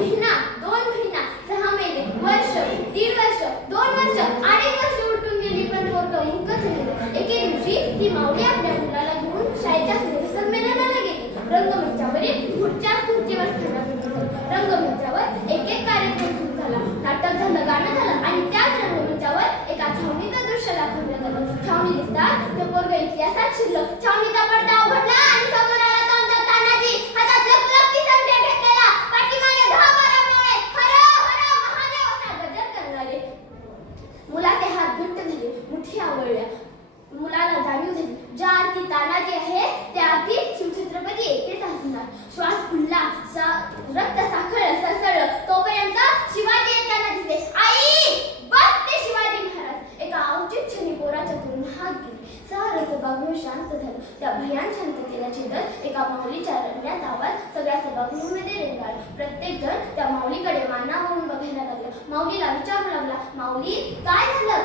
महिना, 2 महिना, 6 महिने, वर्ष, 1.5 वर्ष, 2 वर्ष, 2.5 वर्ष उलटून गेली, पण पोरगं मुकच राहिलं. एके दिवशी ती माऊली आपल्या मुलाला घेऊन शाळेच्या संमेलनाला गेली. रंगमंचावरील पुढच्याच खुर्चीवर स्थानापन्न झाली. रंगमंचावर एक कार्यक्रम सुरू झाला. नाटक झालं, गाणं झालं आणि त्याच रंगमंचावर एका छावणीचं दृश्य दाखवण्यात आलं. छावणी दिसतात ते पोरगं इतिहासात शिरलं. छावणीचा पडदा उघडला आणि समोर आला त्यांचा तानाजी. हातात लखलखती संख्या घेतलेला, पाठीमागे 10-12 मुले हर हर महादेव असा गजर करणारे. मुलाचे हात घट्ट झाले, मुठी आवळल्या. मुलाला जाणीव झाली, ज्या अर्थी तानाजी आहे त्या अर्थी शिवछत्रपती एकटेच असणार. श्वास फुलला, रक्त साखळलं, सळसळलं. तोपर्यंत शिवाजी येताना दिसले. आई बघ ते शिवाजी महाराज. एका अवचित क्षणी पोराच्या तोंडून हात गेले. सारं सभागृह शांत झालं. त्या भयान शांततेला छेदत एका माऊलीच्या रडण्याचा आवाज सगळ्या सभागृहामध्ये रेंगाळला. प्रत्येक जण त्या माऊलीकडे मानावरून बघायला लागला. माऊलीला विचारू लागला, माऊली काय झालं?